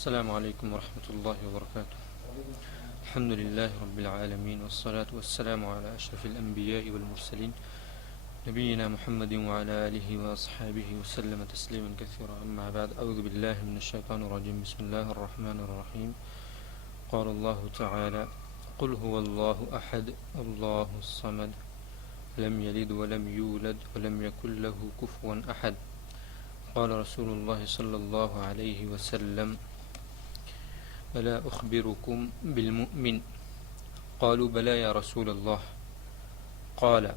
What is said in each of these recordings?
السلام علیکم ورحمۃ اللہ وبرکاتہ. الحمد للہ رب العالمین والصلاة والسلام علی اشرف الانبیاء والمرسلین نبینا محمد وعلی آلہ واصحابہ وسلم تسلیما کثیرا. اما بعد اعوذ باللہ من الشیطان الرجیم. بسم اللہ الرحمن الرحیم. قال اللہ تعالی قل هو اللہ احد اللہ الصمد لم یلد ولم یولد ولم یکن له کفوا احد. قال رسول اللہ صلی اللہ علیہ وسلم ألا أخبركم بالمؤمن؟ قالوا بلى يا رسول الله. قال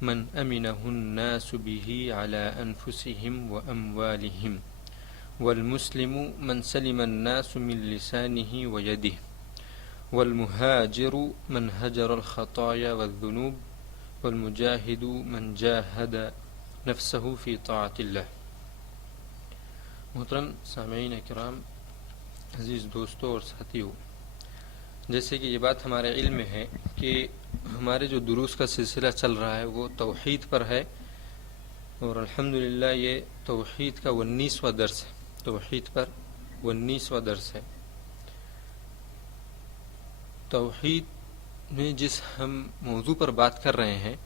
من أمنه الناس به على أنفسهم وأموالهم والمسلم من سلم الناس من لسانه ويده والمهاجر من هجر الخطايا والذنوب والمجاهد من جاهد نفسه في طاعة الله. محترم سامعین کرام، عزیز دوستوں اور ساتھیوں، جیسے کہ یہ بات ہمارے علم میں ہے کہ ہمارے جو دروس کا سلسلہ چل رہا ہے وہ توحید پر ہے، اور الحمدللہ یہ توحید کا 19واں درس ہے. توحید پر 19واں درس ہے. توحید میں جس ہم موضوع پر بات کر رہے ہیں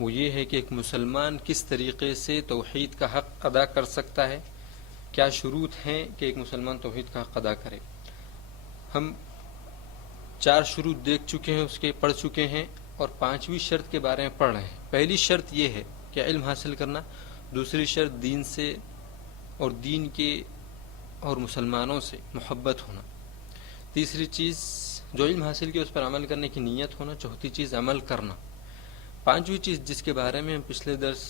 وہ یہ ہے کہ ایک مسلمان کس طریقے سے توحید کا حق ادا کر سکتا ہے، کیا شروط ہیں کہ ایک مسلمان توحید کا حق ادا کرے. ہم 4 شروط دیکھ چکے ہیں، اس کے پڑھ چکے ہیں، اور 5ویں شرط کے بارے میں پڑھ رہے ہیں. پہلی شرط یہ ہے کہ علم حاصل کرنا. دوسری شرط دین سے اور دین کے اور مسلمانوں سے محبت ہونا. تیسری چیز جو علم حاصل کیا اس پر عمل کرنے کی نیت ہونا. چوتھی چیز عمل کرنا. 5ویں چیز جس کے بارے میں ہم پچھلے درس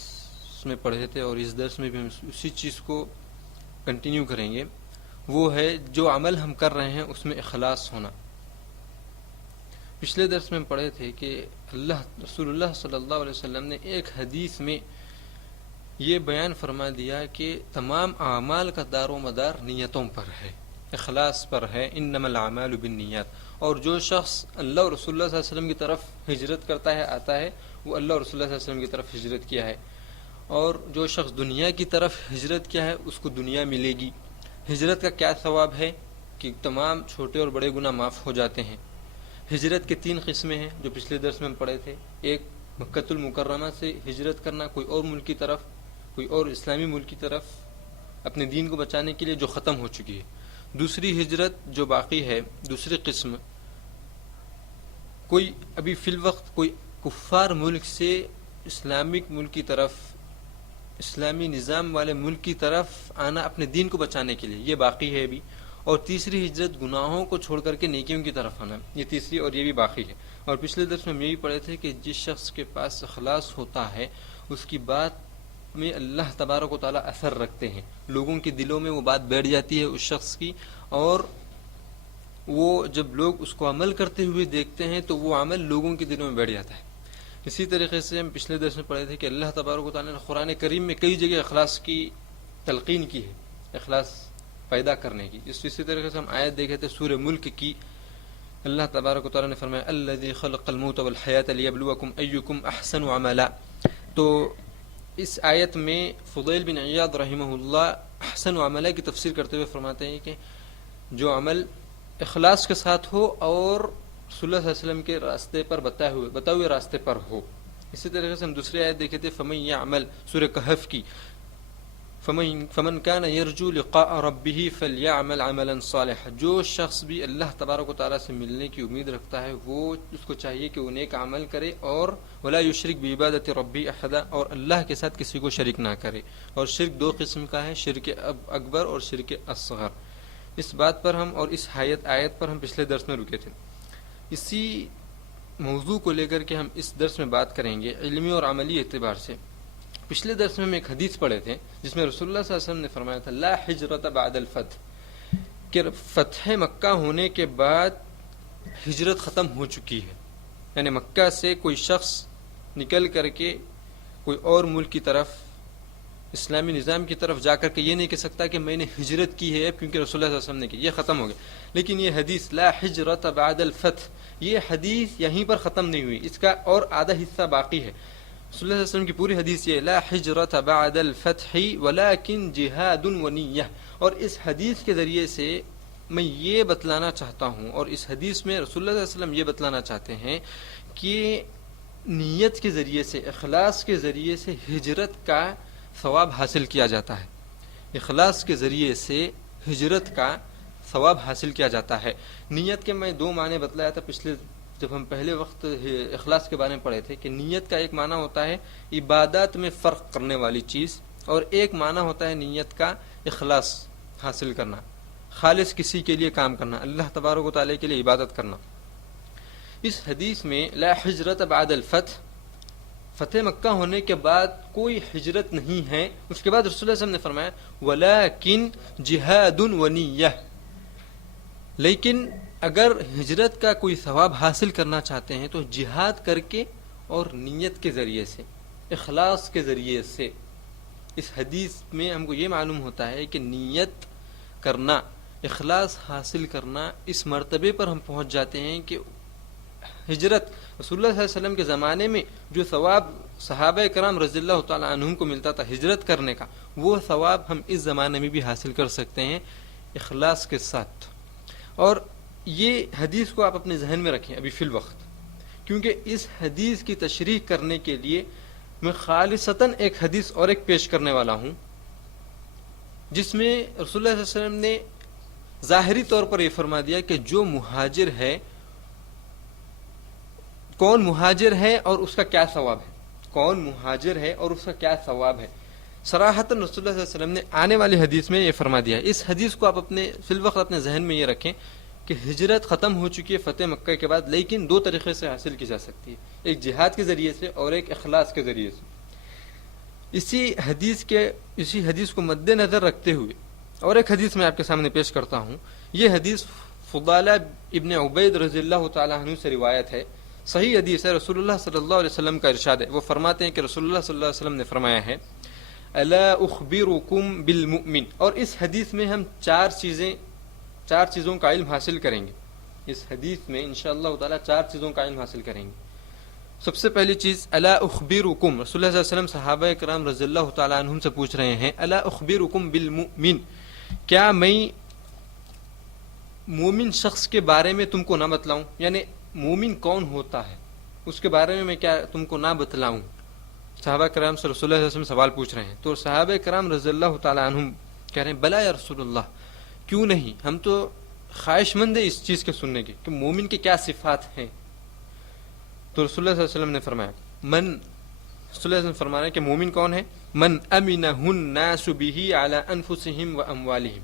میں پڑھے تھے اور اس درس میں بھی ہم اسی چیز کو کنٹینیو کریں گے، وہ ہے جو عمل ہم کر رہے ہیں اس میں اخلاص ہونا. پچھلے درس میں ہم پڑھے تھے کہ رسول اللہ صلی اللہ علیہ وسلم نے ایک حدیث میں یہ بیان فرما دیا کہ تمام اعمال کا دار و مدار نیتوں پر ہے، اخلاص پر ہے. انما الاعمال بالنیات. اور جو شخص اللہ اور رسول اللہ صلی اللہ علیہ وسلم کی طرف ہجرت کرتا ہے، آتا ہے، وہ اللہ اور رسول اللہ صلی اللہ علیہ وسلم کی طرف ہجرت کیا ہے. اور جو شخص دنیا کی طرف ہجرت کیا ہے اس کو دنیا ملے گی. ہجرت کا کیا ثواب ہے کہ تمام چھوٹے اور بڑے گناہ معاف ہو جاتے ہیں. ہجرت کے 3 قسمیں ہیں جو پچھلے درس میں ہم پڑھے تھے. ایک مکۃ المکرمہ سے ہجرت کرنا کوئی اور ملک کی طرف، کوئی اور اسلامی ملک کی طرف اپنے دین کو بچانے کے لیے جو ختم ہو چکی ہے. دوسری ہجرت جو باقی ہے، دوسری قسم، کوئی ابھی فی الوقت کوئی کفار ملک سے اسلامک ملک کی طرف، اسلامی نظام والے ملک کی طرف آنا اپنے دین کو بچانے کے لیے، یہ باقی ہے ابھی. اور تیسری ہجرت گناہوں کو چھوڑ کر کے نیکیوں کی طرف آنا، یہ تیسری اور یہ بھی باقی ہے. اور پچھلے درس میں ہم یہی پڑھے تھے کہ جس شخص کے پاس اخلاص ہوتا ہے اس کی بات میں اللہ تبارک و تعالیٰ اثر رکھتے ہیں، لوگوں کے دلوں میں وہ بات بیٹھ جاتی ہے اس شخص کی، اور وہ جب لوگ اس کو عمل کرتے ہوئے دیکھتے ہیں تو وہ عمل لوگوں کے دلوں میں بیٹھ جاتا ہے. اسی طریقے سے ہم پچھلے درس میں پڑھے تھے کہ اللہ تبارک و تعالیٰ نے قرآن کریم میں کئی جگہ اخلاص کی تلقین کی ہے، اخلاص پیدا کرنے کی. اسی طریقے سے ہم آیت دیکھے تھے سورہ ملک کی. اللہ تبارک و تعالیٰ نے فرمایا الذی خلق الموت والحیاۃ لیبلوکم ایکم احسن عملا. تو اس آیت میں فضیل بن عیاض رحمہ اللہ احسن عملا کی تفسیر کرتے ہوئے فرماتے ہیں کہ جو عمل اخلاص کے ساتھ ہو اور صلی اللہ علیہ وسلم کے راستے پر بتائے ہوئے راستے پر ہو. اسی طریقے سے ہم دوسری آیت دیکھے تھے فمن یعمل، سورہ کہف کی، فمن کان یرجو لقاء ربہ فلیعمل عملا صالحا. جو شخص بھی اللہ تبارک و تعالیٰ سے ملنے کی امید رکھتا ہے وہ اس کو چاہیے کہ وہ نیک عمل کرے، اور ولا یشرک بعبادۃ ربہ احدا، اور اللہ کے ساتھ کسی کو شریک نہ کرے. اور شرک 2 قسم کا ہے، شرک اکبر اور شرک اصغر. اس بات پر ہم اور اس آیت پر ہم پچھلے درس میں رکے تھے. اسی موضوع کو لے کر کے ہم اس درس میں بات کریں گے علمی اور عملی اعتبار سے. پچھلے درس میں ہم ایک حدیث پڑھے تھے جس میں رسول اللہ صلی اللہ علیہ وسلم نے فرمایا تھا لا ہجرت بعد الفتح، کہ فتح مکہ ہونے کے بعد ہجرت ختم ہو چکی ہے. یعنی مکہ سے کوئی شخص نکل کر کے کوئی اور ملک کی طرف، اسلامی نظام کی طرف جا کر کے یہ نہیں کہہ سکتا کہ میں نے ہجرت کی ہے کیونکہ رسول اللہ صلی اللہ علیہ وسلم نے کی، یہ ختم ہو گیا. لیکن یہ حدیث لا ہجرت بعد الفتح، یہ حدیث یہیں پر ختم نہیں ہوئی، اس کا اور آدھا حصہ باقی ہے. صلی اللہ علیہ وسلم کی پوری حدیث یہ لا ہجرت بعد الفتح ولکن جہاد ونیہ. اور اس حدیث کے ذریعے سے میں یہ بتلانا چاہتا ہوں، اور اس حدیث میں رسول اللہ صلی اللہ علیہ وسلم یہ بتلانا چاہتے ہیں کہ نیت کے ذریعے سے، اخلاص کے ذریعے سے ہجرت کا ثواب حاصل کیا جاتا ہے. اخلاص کے ذریعے سے ہجرت کا ثواب حاصل کیا جاتا ہے. نیت کے میں دو معنی بتلایا تھا پچھلے، جب ہم پہلے وقت اخلاص کے بارے میں پڑھے تھے، کہ نیت کا ایک معنی ہوتا ہے عبادات میں فرق کرنے والی چیز، اور ایک معنی ہوتا ہے نیت کا اخلاص حاصل کرنا، خالص کسی کے لیے کام کرنا، اللہ تبارک و تعالیٰ کے لیے عبادت کرنا. اس حدیث میں لا ہجرت بعد الفتح، فتح مکہ ہونے کے بعد کوئی ہجرت نہیں ہے. اس کے بعد رسول اللہ صلی اللہ علیہ وسلم نے فرمایا ولیکن جہاد ونیہ، لیکن اگر ہجرت کا کوئی ثواب حاصل کرنا چاہتے ہیں تو جہاد کر کے اور نیت کے ذریعے سے، اخلاص کے ذریعے سے. اس حدیث میں ہم کو یہ معلوم ہوتا ہے کہ نیت کرنا، اخلاص حاصل کرنا، اس مرتبے پر ہم پہنچ جاتے ہیں کہ ہجرت رسول اللہ صلی اللہ علیہ وسلم کے زمانے میں جو ثواب صحابہ کرام رضی اللہ تعالیٰ عنہم کو ملتا تھا ہجرت کرنے کا، وہ ثواب ہم اس زمانے میں بھی حاصل کر سکتے ہیں اخلاص کے ساتھ. اور یہ حدیث کو آپ اپنے ذہن میں رکھیں ابھی فی الوقت، کیونکہ اس حدیث کی تشریح کرنے کے لیے میں خالصتاً ایک حدیث اور ایک پیش کرنے والا ہوں، جس میں رسول اللہ صلی اللہ علیہ وسلم نے ظاہری طور پر یہ فرما دیا کہ جو مہاجر ہے، کون مہاجر ہے اور اس کا کیا ثواب ہے، کون مہاجر ہے اور اس کا کیا ثواب ہے. صراحتاً رسول اللہ صلی اللہ علیہ وسلم نے آنے والی حدیث میں یہ فرما دیا. اس حدیث کو آپ اپنے فی الوقت اپنے ذہن میں یہ رکھیں کہ ہجرت ختم ہو چکی ہے فتح مکہ کے بعد، لیکن دو طریقے سے حاصل کی جا سکتی ہے، ایک جہاد کے ذریعے سے اور ایک اخلاص کے ذریعے سے. اسی حدیث کو مد نظر رکھتے ہوئے اور ایک حدیث میں آپ کے سامنے پیش کرتا ہوں. یہ حدیث فضالہ ابن عبید رضی اللہ تعالیٰ عنہ سے روایت ہے، صحیح حدیث ہے. رسول اللہ صلی اللہ علیہ وسلم کا ارشاد ہے، وہ فرماتے ہیں کہ رسول اللہ صلی اللہ علیہ وسلم نے فرمایا ہے الا اخبرکم بالمؤمن. اور اس حدیث میں ہم چار چیزوں کا علم حاصل کریں گے. اس حدیث میں انشاءاللہ تعالی چار چیزوں کا علم حاصل کریں گے. سب سے پہلی چیز الا اخبرکم، رسول اللہ صلی اللہ علیہ وسلم صحابہ کرام رضی اللہ تعالیٰ عنہم سے پوچھ رہے ہیں الا اخبرکم بالمؤمن، کیا میں مومن شخص کے بارے میں تم کو نہ بتلاؤں؟ یعنی مومن کون ہوتا ہے اس کے بارے میں کیا تم کو نہ بتلاؤں؟ صحابہ کرام سے رسول اللہ صلی اللہ علیہ وسلم سوال پوچھ رہے ہیں. تو صحابہ کرام رضی اللہ تعالیٰ عنہم کہہ رہے ہیں بلا یا رسول اللہ، کیوں نہیں، ہم تو خواہش مند ہیں اس چیز کے سننے کی کہ مومن کی کیا صفات ہیں. تو رسول اللہ صلی اللہ علیہ وسلم نے فرمایا رسول اللہ علیہ وسلم فرما رہے ہیں کہ مومن کون ہے؟ من امنہ الناس بہ علی انفسہم و اموالہم.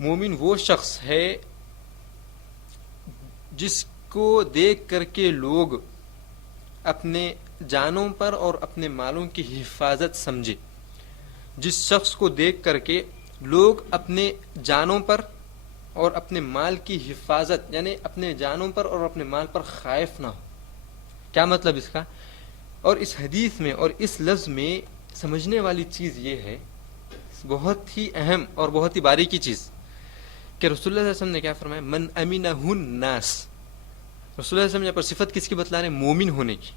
مومن وہ شخص ہے جس کو دیکھ کر کے لوگ اپنے جانوں پر اور اپنے مالوں کی حفاظت سمجھے. جس شخص کو دیکھ کر کے لوگ اپنے جانوں پر اور اپنے مال کی حفاظت، یعنی اپنے جانوں پر اور اپنے مال پر خائف نہ ہو. کیا مطلب اس کا؟ اور اس حدیث میں اور اس لفظ میں سمجھنے والی چیز یہ ہے، بہت ہی اہم اور بہت ہی باریکی چیز، کہ رسول اللہ صلی اللہ علیہ وسلم نے کیا فرمایا؟ من امنہ الناس. رسول اللہ علیہ وسلم یہاں پر صفت کس کی بتلا رہے ہیں؟ مومن ہونے کی.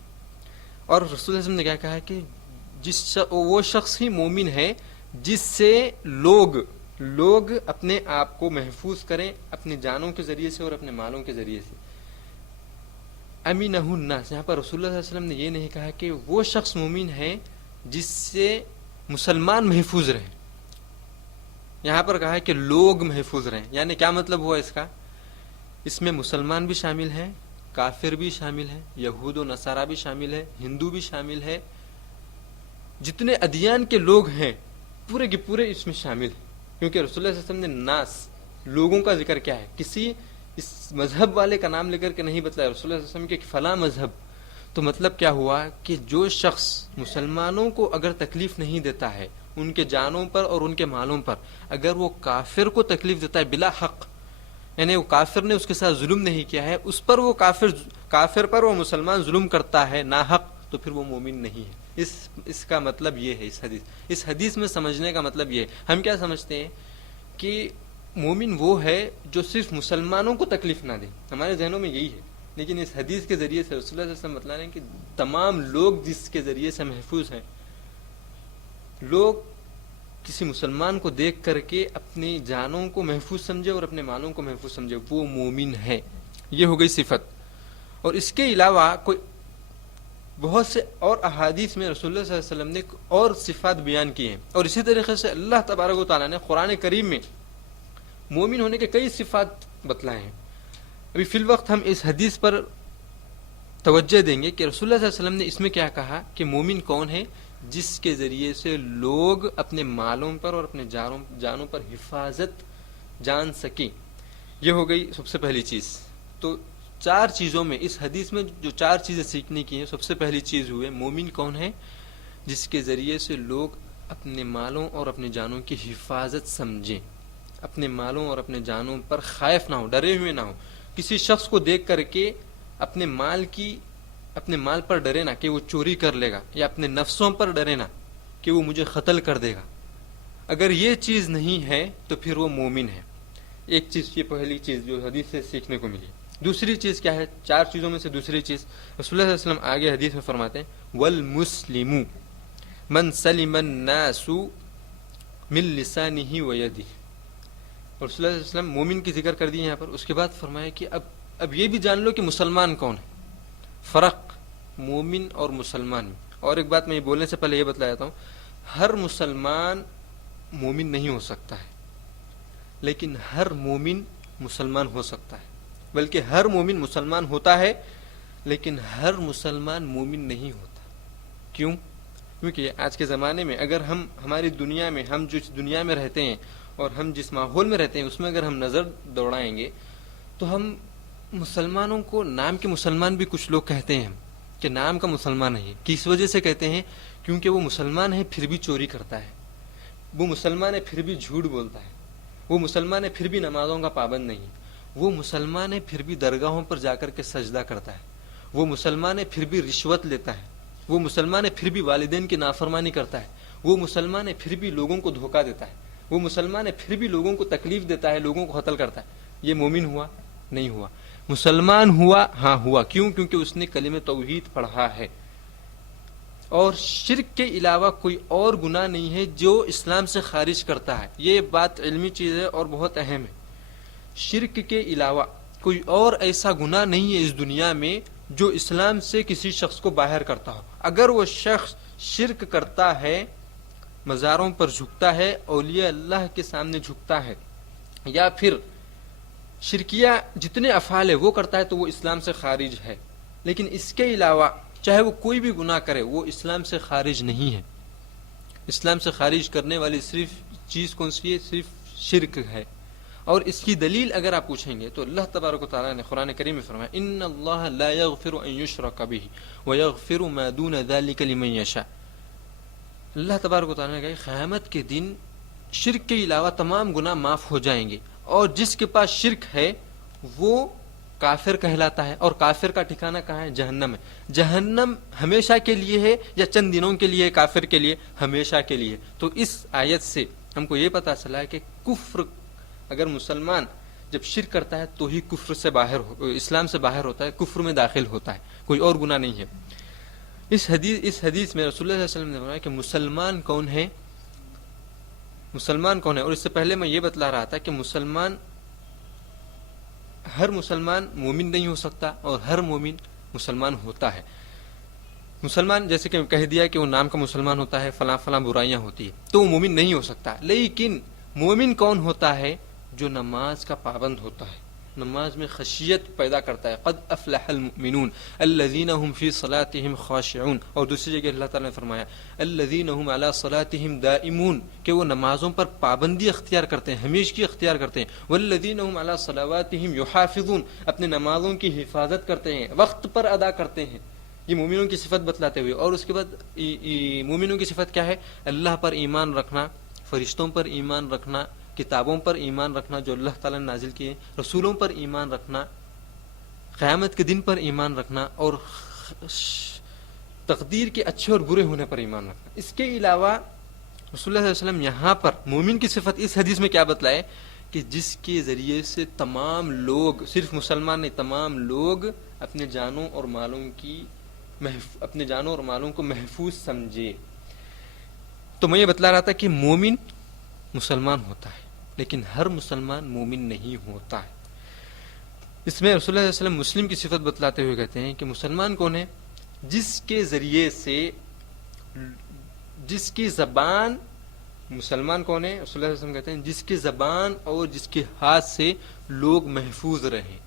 اور رسول اللہ علیہ وسلم نے کیا کہا کہ وہ شخص ہی مومن ہے جس سے لوگ اپنے آپ کو محفوظ کریں اپنے جانوں کے ذریعے سے اور اپنے مالوں کے ذریعے سے. امینہ الناس، یہاں پر رسول اللہ صلی اللہ علیہ وسلم نے یہ نہیں کہا کہ وہ شخص مومن ہے جس سے مسلمان محفوظ رہیں. یہاں پر کہا ہے کہ لوگ محفوظ رہیں. یعنی کیا مطلب ہوا اس کا؟ اس میں مسلمان بھی شامل ہیں، کافر بھی شامل ہے، یہود و نصارہ بھی شامل ہے، ہندو بھی شامل ہے، جتنے ادیان کے لوگ ہیں پورے کے پورے اس میں شامل ہیں. کیونکہ رسول اللہ صلی اللہ علیہ وسلم نے ناس، لوگوں کا ذکر کیا ہے، کسی اس مذہب والے کا نام لے کر کے نہیں بتلایا رسول اللہ صلی اللہ علیہ وسلم کہ فلاں مذہب. تو مطلب کیا ہوا کہ جو شخص مسلمانوں کو اگر تکلیف نہیں دیتا ہے ان کے جانوں پر اور ان کے مالوں پر، اگر وہ کافر کو تکلیف دیتا ہے بلا حق، یعنی وہ کافر نے اس کے ساتھ ظلم نہیں کیا ہے، اس پر وہ کافر پر وہ مسلمان ظلم کرتا ہے ناحق، تو پھر وہ مومن نہیں ہے. اس کا مطلب یہ ہے. اس حدیث میں سمجھنے کا مطلب یہ ہے. ہم کیا سمجھتے ہیں کہ مومن وہ ہے جو صرف مسلمانوں کو تکلیف نہ دے، ہمارے ذہنوں میں یہی ہے. لیکن اس حدیث کے ذریعے سے رسول اللہ صلی اللہ علیہ وسلم بتلا رہے ہیں کہ تمام لوگ جس کے ذریعے سے محفوظ ہیں، لوگ کسی مسلمان کو دیکھ کر کے اپنی جانوں کو محفوظ سمجھے اور اپنے مالوں کو محفوظ سمجھے، وہ مومن ہے. یہ ہو گئی صفت. اور اس کے علاوہ کوئی بہت سے اور احادیث میں رسول اللہ صلی اللہ علیہ وسلم نے اور صفات بیان کی ہیں، اور اسی طریقے سے اللہ تبارک و تعالیٰ نے قرآن کریم میں مومن ہونے کے کئی صفات بتلائے ہیں. ابھی فی الوقت ہم اس حدیث پر توجہ دیں گے کہ رسول اللہ صلی اللہ علیہ وسلم نے اس میں کیا کہا کہ مومن کون ہے؟ جس کے ذریعے سے لوگ اپنے مالوں پر اور اپنے جانوں پر حفاظت جان سکیں. یہ ہو گئی سب سے پہلی چیز. تو 4 چیزوں میں اس حدیث میں جو 4 چیزیں سیکھنے کی ہیں، سب سے پہلی چیز ہوئے مومن کون ہے؟ جس کے ذریعے سے لوگ اپنے مالوں اور اپنے جانوں کی حفاظت سمجھیں، اپنے مالوں اور اپنے جانوں پر خائف نہ ہو، ڈرے ہوئے نہ ہو. کسی شخص کو دیکھ کر کے اپنے مال پر ڈرے نہ کہ وہ چوری کر لے گا، یا اپنے نفسوں پر ڈرے نہ کہ وہ مجھے قتل کر دے گا. اگر یہ چیز نہیں ہے تو پھر وہ مومن ہے. ایک چیز، یہ پہلی چیز جو حدیث سے سیکھنے کو ملی. دوسری چیز کیا ہے؟ 4 چیزوں میں سے دوسری چیز رسول اللہ صلی اللہ علیہ وسلم آگے حدیث میں فرماتے ہیں والمسلم من سلم الناس من لسانه ويده. اور رسول اللہ صلی اللہ علیہ وسلم مومن کی ذکر کر دی یہاں پر. اس کے بعد فرمایا کہ اب یہ بھی جان لو کہ مسلمان کون ہے. فرق مومن اور مسلمان میں. اور ایک بات میں یہ بولنے سے پہلے یہ بتلا جاتا ہوں، ہر مسلمان مومن نہیں ہو سکتا ہے، لیکن ہر مومن مسلمان ہو سکتا ہے. بلکہ ہر مومن مسلمان ہوتا ہے، لیکن ہر مسلمان مومن نہیں ہوتا. کیوں؟ کیونکہ آج کے زمانے میں اگر ہماری دنیا میں، ہم جس دنیا میں رہتے ہیں اور ہم جس ماحول میں رہتے ہیں اس میں اگر ہم نظر دوڑائیں گے تو ہم مسلمانوں کو نام کے مسلمان بھی کچھ لوگ کہتے ہیں کہ نام کا مسلمان ہے. کس وجہ سے کہتے ہیں؟ کیونکہ وہ مسلمان ہے پھر بھی چوری کرتا ہے، وہ مسلمان ہے پھر بھی جھوٹ بولتا ہے، وہ مسلمان ہے پھر بھی نمازوں کا پابند نہیں ہے، وہ مسلمان ہے پھر بھی درگاہوں پر جا کر کے سجدہ کرتا ہے، وہ مسلمان ہے پھر بھی رشوت لیتا ہے، وہ مسلمان ہے پھر بھی والدین کی نافرمانی کرتا ہے، وہ مسلمان ہے پھر بھی لوگوں کو دھوکہ دیتا ہے، وہ مسلمان ہے پھر بھی لوگوں کو تکلیف دیتا ہے، لوگوں کو قتل کرتا ہے. یہ مومن ہوا؟ نہیں ہوا. مسلمان ہوا؟ ہاں ہوا. کیوں؟ کیونکہ اس نے کلمہ توحید پڑھا ہے. اور شرک کے علاوہ کوئی اور گناہ نہیں ہے جو اسلام سے خارج کرتا ہے. یہ بات علمی چیز ہے اور بہت اہم ہے. شرک کے علاوہ کوئی اور ایسا گناہ نہیں ہے اس دنیا میں جو اسلام سے کسی شخص کو باہر کرتا ہو. اگر وہ شخص شرک کرتا ہے، مزاروں پر جھکتا ہے، اولیاء اللہ کے سامنے جھکتا ہے، یا پھر شرکیہ جتنے افعال ہے وہ کرتا ہے تو وہ اسلام سے خارج ہے. لیکن اس کے علاوہ چاہے وہ کوئی بھی گناہ کرے وہ اسلام سے خارج نہیں ہے. اسلام سے خارج کرنے والی صرف چیز کون سی ہے؟ صرف شرک ہے. اور اس کی دلیل اگر آپ پوچھیں گے تو اللہ تبارک و تعالیٰ نے قرآن کریم میں فرمایا ان اللہ لا یغفر ان یشرک بہ ویغفر ما دون ذلک لمن یشاء. اللہ تبارک و تعالیٰ نے کہا قیامت کے دن شرک کے علاوہ تمام گناہ معاف ہو جائیں گے، اور جس کے پاس شرک ہے وہ کافر کہلاتا ہے. اور کافر کا ٹھکانہ کہاں ہے؟ جہنم ہے. جہنم ہمیشہ کے لیے ہے یا چند دنوں کے لیے؟ کافر کے لیے ہمیشہ کے لیے. تو اس آیت سے ہم کو یہ پتہ چلا ہے کہ کفر، اگر مسلمان جب شرک کرتا ہے تو ہی کفر سے باہر اسلام سے باہر ہوتا ہے، کفر میں داخل ہوتا ہے، کوئی اور گناہ نہیں ہے. اس حدیث میں رسول اللہ صلی اللہ علیہ وسلم نے فرمایا کہ مسلمان کون ہے؟ مسلمان کون ہے؟ اور اس سے پہلے میں یہ بتلا رہا تھا کہ ہر مسلمان مومن نہیں ہو سکتا اور ہر مومن مسلمان ہوتا ہے. مسلمان جیسے کہ کہہ دیا کہ وہ نام کا مسلمان ہوتا ہے، فلاں فلاں برائیاں ہوتی ہیں تو وہ مومن نہیں ہو سکتا. لیکن مومن کون ہوتا ہے؟ جو نماز کا پابند ہوتا ہے، نماز میں خشیت پیدا کرتا ہے. قد افلح المؤمنون الذين هم في صلاتهم خاشعون. اور دوسری جگہ اللہ تعالیٰ نے فرمایا الذين هم على صلاتهم دائمون، کہ وہ نمازوں پر پابندی اختیار کرتے ہیں، ہمیشگی اختیار کرتے ہیں. والذين هم على صلواتهم يحافظون، اپنے نمازوں کی حفاظت کرتے ہیں، وقت پر ادا کرتے ہیں. یہ مومنوں کی صفت بتلاتے ہوئے. اور اس کے بعد مومنوں کی صفت کیا ہے؟ اللہ پر ایمان رکھنا، فرشتوں پر ایمان رکھنا، کتابوں پر ایمان رکھنا جو اللہ تعالیٰ نے نازل کیے، رسولوں پر ایمان رکھنا، قیامت کے دن پر ایمان رکھنا، اور تقدیر کے اچھے اور برے ہونے پر ایمان رکھنا. اس کے علاوہ رسول اللہ صلی اللہ علیہ وسلم یہاں پر مومن کی صفت اس حدیث میں کیا بتلائے کہ جس کے ذریعے سے تمام لوگ، صرف مسلمان نہیں، تمام لوگ اپنے جانوں اور مالوں کو محفوظ سمجھے. تو میں یہ بتلا رہا تھا کہ مومن مسلمان ہوتا ہے لیکن ہر مسلمان مومن نہیں ہوتا ہے. اس میں رسول اللہ صلی اللہ علیہ وسلم مسلم کی صفت بتلاتے ہوئے کہتے ہیں کہ مسلمان کون ہے؟ جس کے ذریعے سے، جس کی زبان، مسلمان کون ہے؟ رسول اللہ صلی اللہ علیہ وسلم کہتے ہیں جس کی زبان اور جس کے ہاتھ سے لوگ محفوظ رہیں.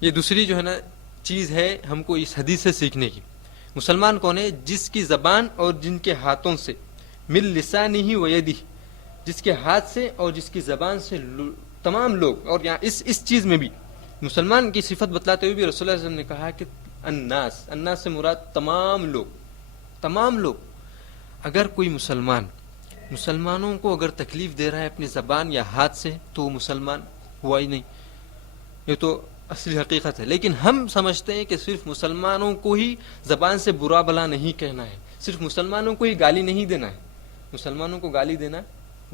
یہ دوسری جو ہے نا چیز ہے ہم کو اس حدیث سے سیکھنے کی. مسلمان کون ہے؟ جس کی زبان اور جن کے ہاتھوں سے، مل لسانہ و یدہ، جس کے ہاتھ سے اور جس کی زبان سے تمام لوگ. اور یہاں اس چیز میں بھی مسلمان کی صفت بتلاتے ہوئے بھی رسول اللہ صلی اللہ علیہ وسلم نے کہا کہ الناس سے مراد تمام لوگ. اگر کوئی مسلمانوں کو اگر تکلیف دے رہا ہے اپنی زبان یا ہاتھ سے تو وہ مسلمان ہوا ہی نہیں. یہ تو اصلی حقیقت ہے. لیکن ہم سمجھتے ہیں کہ صرف مسلمانوں کو ہی زبان سے برا بلا نہیں کہنا ہے، صرف مسلمانوں کو ہی گالی نہیں دینا ہے. مسلمانوں کو گالی دینا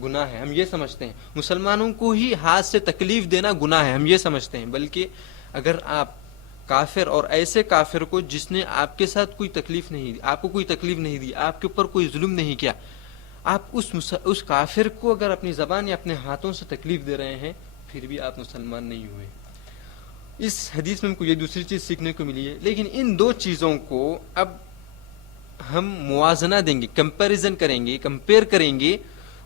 گناہ ہے، ہم یہ سمجھتے ہیں. مسلمانوں کو ہی ہاتھ سے تکلیف دینا گناہ ہے، ہم یہ سمجھتے ہیں. بلکہ اگر آپ کافر اور ایسے کافر کو جس نے آپ کے ساتھ کوئی تکلیف نہیں دی، آپ کو کوئی تکلیف نہیں دی، آپ کے اوپر کوئی ظلم نہیں کیا، آپ اس کافر کو اگر اپنی زبان یا اپنے ہاتھوں سے تکلیف دے رہے ہیں پھر بھی آپ مسلمان نہیں ہوئے. اس حدیث میں ہم کو یہ دوسری چیز سیکھنے کو ملی ہے. لیکن ان دو چیزوں کو اب ہم موازنہ دیں گے، کمپیریزن کریں گے، کمپیئر کریں گے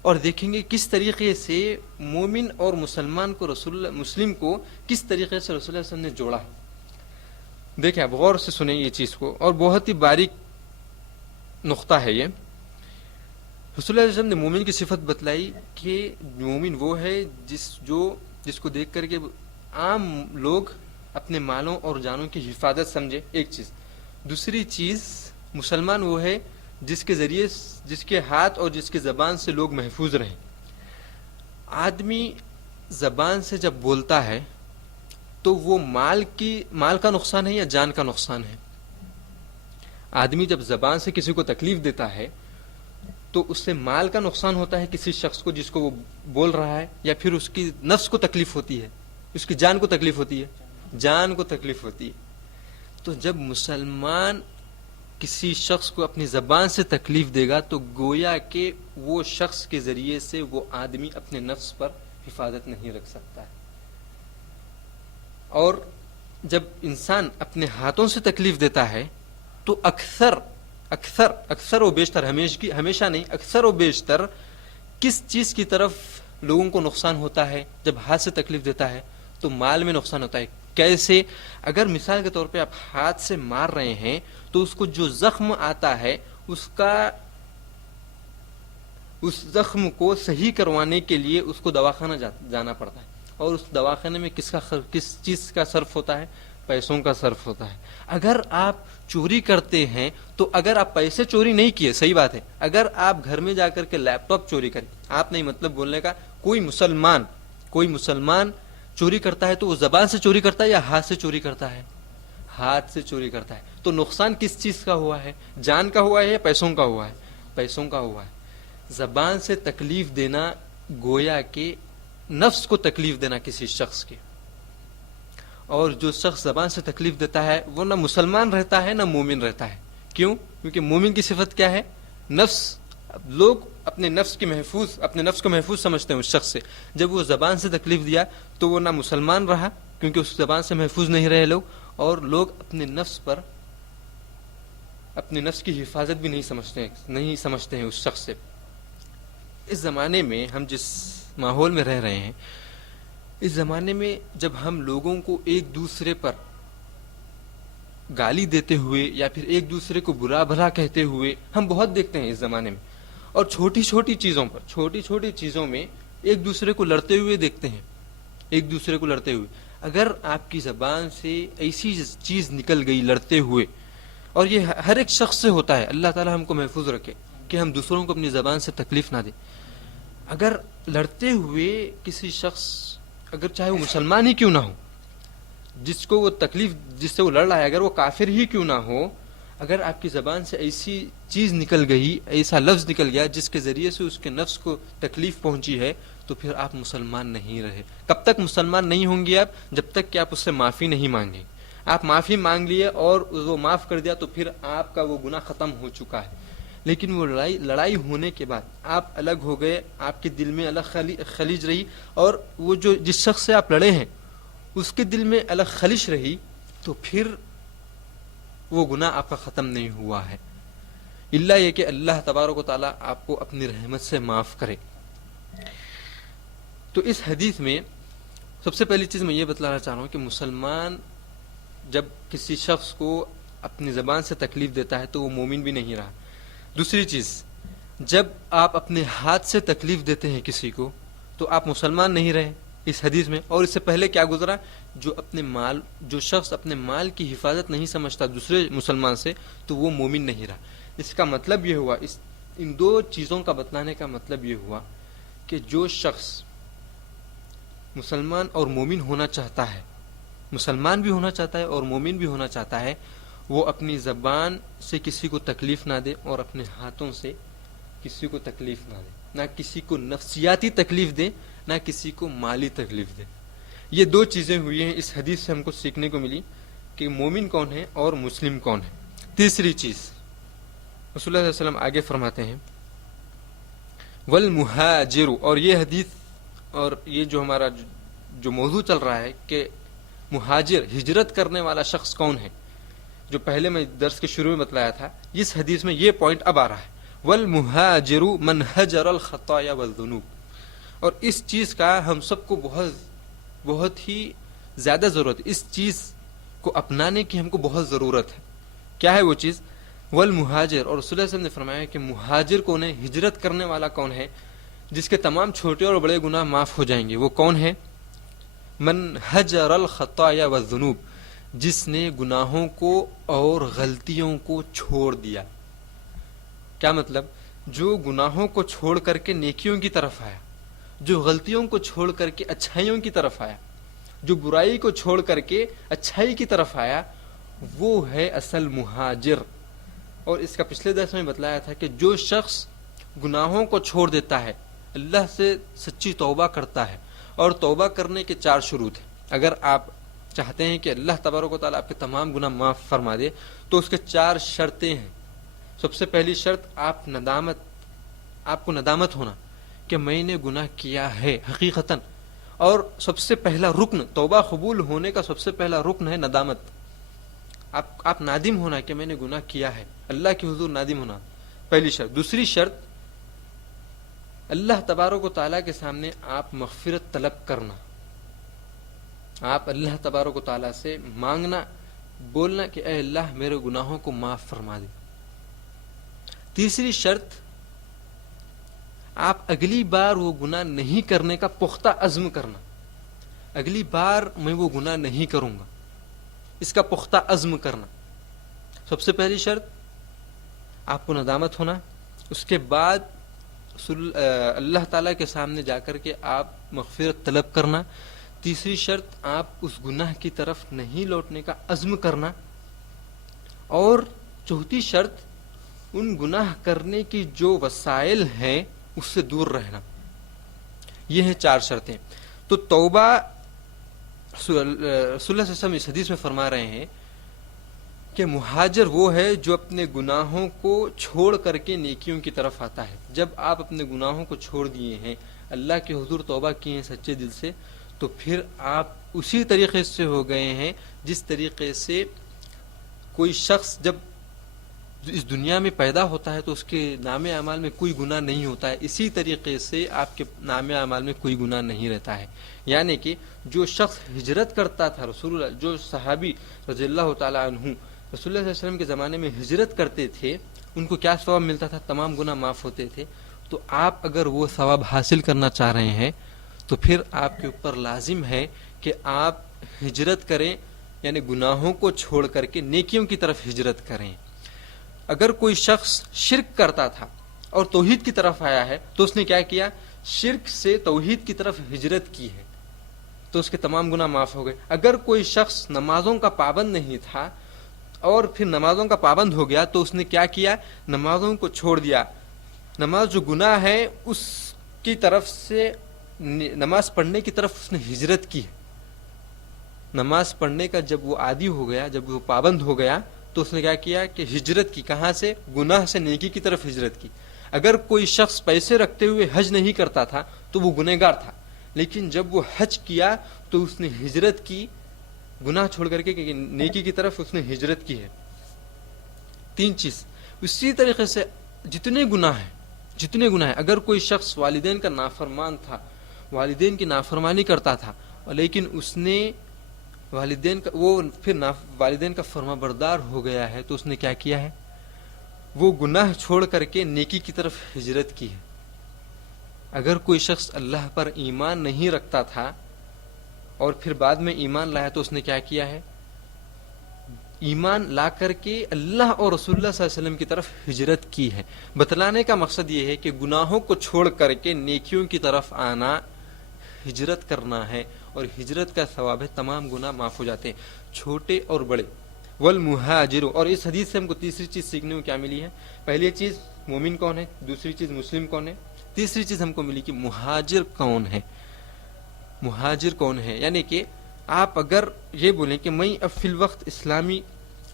اور دیکھیں گے کس طریقے سے مومن اور مسلمان کو مسلم کو کس طریقے سے رسول اللہ صلی اللہ علیہ وسلم نے جوڑا ہے. دیکھیں آپ غور سے سنیں یہ چیز کو، اور بہت ہی باریک نقطہ ہے یہ. رسول اللہ علیہ وسلم نے مومن کی صفت بتلائی کہ مومن وہ ہے جس کو دیکھ کر کے عام لوگ اپنے مالوں اور جانوں کی حفاظت سمجھے، ایک چیز. دوسری چیز مسلمان وہ ہے جس کے ذریعے، جس کے ہاتھ اور جس کی زبان سے لوگ محفوظ رہیں. آدمی زبان سے جب بولتا ہے تو وہ مال کا نقصان ہے یا جان کا نقصان ہے؟ آدمی جب زبان سے کسی کو تکلیف دیتا ہے تو اس سے مال کا نقصان ہوتا ہے کسی شخص کو جس کو وہ بول رہا ہے، یا پھر اس کی نفس کو تکلیف ہوتی ہے، اس کی جان کو تکلیف ہوتی ہے؟ جان کو تکلیف ہوتی ہے. تو جب مسلمان کسی شخص کو اپنی زبان سے تکلیف دے گا تو گویا کہ وہ شخص کے ذریعے سے وہ آدمی اپنے نفس پر حفاظت نہیں رکھ سکتا ہے. اور جب انسان اپنے ہاتھوں سے تکلیف دیتا ہے تو اکثر و بیشتر، ہمیشہ نہیں، اکثر و بیشتر کس چیز کی طرف لوگوں کو نقصان ہوتا ہے؟ جب ہاتھ سے تکلیف دیتا ہے تو مال میں نقصان ہوتا ہے. کیسے؟ اگر مثال کے طور پہ آپ ہاتھ سے مار رہے ہیں تو اس کو جو زخم آتا ہے اس زخم کو صحیح کروانے کے لیے اس کو دواخانہ جانا پڑتا ہے. اور اس دواخانے میں کس چیز کا صرف ہوتا ہے؟ پیسوں کا صرف ہوتا ہے. اگر آپ چوری کرتے ہیں تو اگر آپ پیسے چوری نہیں کیے، صحیح بات ہے، اگر آپ گھر میں جا کر کے لیپ ٹاپ چوری کریں، آپ نہیں مطلب بولنے کا، کوئی مسلمان چوری کرتا ہے تو وہ زبان سے چوری کرتا ہے یا ہاتھ سے چوری کرتا ہے؟ ہاتھ سے چوری کرتا ہے. تو نقصان کس چیز کا ہوا ہے؟ جان کا ہوا ہے یا پیسوں کا ہوا ہے؟ پیسوں کا ہوا ہے. زبان سے تکلیف دینا گویا کہ نفس کو تکلیف دینا کسی شخص کے. اور جو شخص زبان سے تکلیف دیتا ہے وہ نہ مسلمان رہتا ہے نہ مومن رہتا ہے. کیوں؟ کیونکہ مومن کی صفت کیا ہے؟ نفس. لوگ اپنے نفس کو محفوظ سمجھتے ہیں اس شخص سے. جب وہ زبان سے تکلیف دیا تو وہ نہ مسلمان رہا کیونکہ اس زبان سے محفوظ نہیں رہے لوگ، اور لوگ اپنے نفس کی حفاظت بھی نہیں سمجھتے ہیں اس شخص سے. اس زمانے میں ہم جس ماحول میں رہ رہے ہیں، اس زمانے میں جب ہم لوگوں کو ایک دوسرے پر گالی دیتے ہوئے یا پھر ایک دوسرے کو برا بھلا کہتے ہوئے ہم بہت دیکھتے ہیں اس زمانے میں، اور چھوٹی چھوٹی چیزوں میں ایک دوسرے کو لڑتے ہوئے دیکھتے ہیں، ایک دوسرے کو لڑتے ہوئے. اگر آپ کی زبان سے ایسی چیز نکل گئی لڑتے ہوئے، اور یہ ہر ایک شخص سے ہوتا ہے، اللہ تعالی ہم کو محفوظ رکھے کہ ہم دوسروں کو اپنی زبان سے تکلیف نہ دیں. اگر لڑتے ہوئے کسی شخص، اگر چاہے وہ مسلمان ہی کیوں نہ ہو، جس کو وہ تکلیف، جس سے وہ لڑ رہا ہے، اگر وہ کافر ہی کیوں نہ ہو، اگر آپ کی زبان سے ایسی چیز نکل گئی، ایسا لفظ نکل گیا جس کے ذریعے سے اس کے نفس کو تکلیف پہنچی ہے، تو پھر آپ مسلمان نہیں رہے. کب تک مسلمان نہیں ہوں گے آپ؟ جب تک کہ آپ اس سے معافی نہیں مانگیں. آپ معافی مانگ لیے اور وہ معاف کر دیا تو پھر آپ کا وہ گناہ ختم ہو چکا ہے. لیکن وہ لڑائی ہونے کے بعد آپ الگ ہو گئے، آپ کے دل میں الگ خلیج رہی، اور وہ جو جس شخص سے آپ لڑے ہیں اس کے دل میں الگ خلش رہی، تو پھر وہ گناہ آپ کا ختم نہیں ہوا ہے، الا یہ کہ اللہ تبارک و تعالیٰ آپ کو اپنی رحمت سے معاف کرے۔ تو اس حدیث میں سب سے پہلی چیز میں یہ بتلانا چاہ رہا ہوں کہ مسلمان جب کسی شخص کو اپنی زبان سے تکلیف دیتا ہے تو وہ مومن بھی نہیں رہا۔ دوسری چیز، جب آپ اپنے ہاتھ سے تکلیف دیتے ہیں کسی کو تو آپ مسلمان نہیں رہے اس حدیث میں۔ اور اس سے پہلے کیا گزرا، جو شخص اپنے مال کی حفاظت نہیں سمجھتا دوسرے مسلمان سے تو وہ مومن نہیں رہا۔ اس کا مطلب یہ ہوا، ان دو چیزوں کا بتلانے کا مطلب یہ ہوا کہ جو شخص مسلمان اور مومن ہونا چاہتا ہے، مسلمان بھی ہونا چاہتا ہے اور مومن بھی ہونا چاہتا ہے، وہ اپنی زبان سے کسی کو تکلیف نہ دے اور اپنے ہاتھوں سے کسی کو تکلیف نہ دے، نہ کسی کو نفسیاتی تکلیف دے نہ کسی کو مالی تکلیف دے۔ یہ دو چیزیں ہوئی ہیں اس حدیث سے ہم کو سیکھنے کو ملی کہ مومن کون ہے اور مسلم کون ہے۔ تیسری چیز رسول اللہ صلی اللہ علیہ وسلم آگے فرماتے ہیں والمہاجر، اور یہ حدیث اور یہ جو ہمارا جو موضوع چل رہا ہے کہ مہاجر ہجرت کرنے والا شخص کون ہے، جو پہلے میں درس کے شروع میں بتلایا تھا، اس حدیث میں یہ پوائنٹ اب آ رہا ہے، والمہاجر من ہجر الخطایا والذنوب۔ اور اس چیز کا ہم سب کو بہت ہی زیادہ ضرورت ہے، اس چیز کو اپنانے کی ہم کو بہت ضرورت ہے۔ کیا ہے وہ چیز؟ والمہاجر، اور رسول اللہ صلی اللہ علیہ وسلم نے فرمایا کہ مہاجر کون ہے، ہجرت کرنے والا کون ہے، جس کے تمام چھوٹے اور بڑے گناہ معاف ہو جائیں گے، وہ کون ہے؟ من ہجر الخطایا والذنوب، جس نے گناہوں کو اور غلطیوں کو چھوڑ دیا۔ کیا مطلب؟ جو گناہوں کو چھوڑ کر کے نیکیوں کی طرف آیا، جو غلطیوں کو چھوڑ کر کے اچھائیوں کی طرف آیا، جو برائی کو چھوڑ کر کے اچھائی کی طرف آیا، وہ ہے اصل مہاجر۔ اور اس کا پچھلے درس میں بتلایا تھا کہ جو شخص گناہوں کو چھوڑ دیتا ہے، اللہ سے سچی توبہ کرتا ہے، اور توبہ کرنے کے 4 شروط ہیں۔ اگر آپ چاہتے ہیں کہ اللہ تبارک و تعالیٰ آپ کے تمام گناہ معاف فرما دے تو اس کے 4 شرطیں ہیں۔ سب سے پہلی شرط، آپ کو ندامت ہونا کہ میں نے گناہ کیا ہے حقیقتاً، اور سب سے پہلا رکن توبہ قبول ہونے کا سب سے پہلا رکن ہے ندامت۔ آپ نادم ہونا کہ میں نے گناہ کیا ہے، اللہ کے حضور نادم ہونا، پہلی شرط۔ دوسری شرط، اللہ تبارک و تعالیٰ کے سامنے آپ مغفرت طلب کرنا، آپ اللہ تبارک و تعالیٰ سے مانگنا، بولنا کہ اے اللہ میرے گناہوں کو معاف فرما دے۔ تیسری شرط، آپ اگلی بار وہ گناہ نہیں کرنے کا پختہ عزم کرنا، اگلی بار میں وہ گناہ نہیں کروں گا، اس کا پختہ عزم کرنا۔ سب سے پہلی شرط آپ کو ندامت ہونا، اس کے بعد اللہ تعالیٰ کے سامنے جا کر کے آپ مغفرت طلب کرنا۔ تیسری شرط، آپ اس گناہ کی طرف نہیں لوٹنے کا عزم کرنا۔ اور چوتھی شرط، ان گناہ کرنے کی جو وسائل ہیں اس سے دور رہنا۔ یہ ہیں 4 شرطیں۔ تو توبہ رسول اللہ صلی اللہ علیہ وسلم اس حدیث میں فرما رہے ہیں کہ مہاجر وہ ہے جو اپنے گناہوں کو چھوڑ کر کے نیکیوں کی طرف آتا ہے۔ جب آپ اپنے گناہوں کو چھوڑ دیے ہیں، اللہ کے حضور توبہ کیے ہیں سچے دل سے، تو پھر آپ اسی طریقے سے ہو گئے ہیں جس طریقے سے کوئی شخص جب اس دنیا میں پیدا ہوتا ہے تو اس کے نام اعمال میں کوئی گناہ نہیں ہوتا ہے، اسی طریقے سے آپ کے نام اعمال میں کوئی گناہ نہیں رہتا ہے۔ یعنی کہ جو شخص ہجرت کرتا تھا، رسول اللہ جو صحابی رضی اللہ تعالیٰ عنہ رسول اللہ صلی اللہ علیہ وسلم کے زمانے میں ہجرت کرتے تھے، ان کو کیا ثواب ملتا تھا؟ تمام گناہ معاف ہوتے تھے۔ تو آپ اگر وہ ثواب حاصل کرنا چاہ رہے ہیں تو پھر آپ کے اوپر لازم ہے کہ آپ ہجرت کریں، یعنی گناہوں کو چھوڑ کر کے نیکیوں کی طرف ہجرت کریں۔ اگر کوئی شخص شرک کرتا تھا اور توحید کی طرف آیا ہے تو اس نے کیا کیا؟ شرک سے توحید کی طرف ہجرت کی ہے، تو اس کے تمام گناہ معاف ہو گئے۔ اگر کوئی شخص نمازوں کا پابند نہیں تھا اور پھر نمازوں کا پابند ہو گیا تو اس نے کیا کیا؟ نمازوں کو چھوڑ دیا۔ نماز جو گناہ ہے اس کی طرف سے نماز پڑھنے کی طرف اس نے ہجرت کی ہے۔ نماز پڑھنے کا جب وہ عادی ہو گیا، جب وہ پابند ہو گیا تو اس نے کیا کیا کہ ہجرت کی. کہاں سے؟ گناہ سے نیکی کی طرف ہجرت کی. اگر کوئی شخص پیسے رکھتے ہوئے حج نہیں کرتا تھا تو وہ گنہگار تھا، لیکن جب وہ حج کیا تو اس نے ہجرت کی، گناہ چھوڑ کر کے کہ نیکی کی طرف اس نے ہجرت کی ہے. 3 چیز. اسی طریقے سے جتنے گناہ ہیں، اگر کوئی شخص والدین کا نافرمان تھا، والدین کی نافرمانی کرتا تھا، لیکن اس نے والدین کا فرما بردار ہو گیا ہے، تو اس نے کیا کیا ہے؟ وہ گناہ چھوڑ کر کے نیکی کی طرف ہجرت کی ہے. اگر کوئی شخص اللہ پر ایمان نہیں رکھتا تھا اور پھر بعد میں ایمان لایا تو اس نے کیا کیا ہے؟ ایمان لا کر کے اللہ اور رسول اللہ صلی اللہ علیہ وسلم کی طرف ہجرت کی ہے. بتلانے کا مقصد یہ ہے کہ گناہوں کو چھوڑ کر کے نیکیوں کی طرف آنا، ہجرت کرنا ہے، اور ہجرت کا ثواب ہے تمام گناہ معاف ہو جاتے ہیں، چھوٹے اور بڑے. والمہاجر. اور اس حدیث سے ہم کو تیسری چیز سیکھنے کو کیا ملی ہے؟ پہلی چیز مومن کون ہے، دوسری چیز مسلم کون ہے، تیسری چیز ہم کو ملی کہ مہاجر کون ہے. مہاجر کون ہے؟ یعنی کہ آپ اگر یہ بولیں کہ میں اب فی الوقت اسلامی،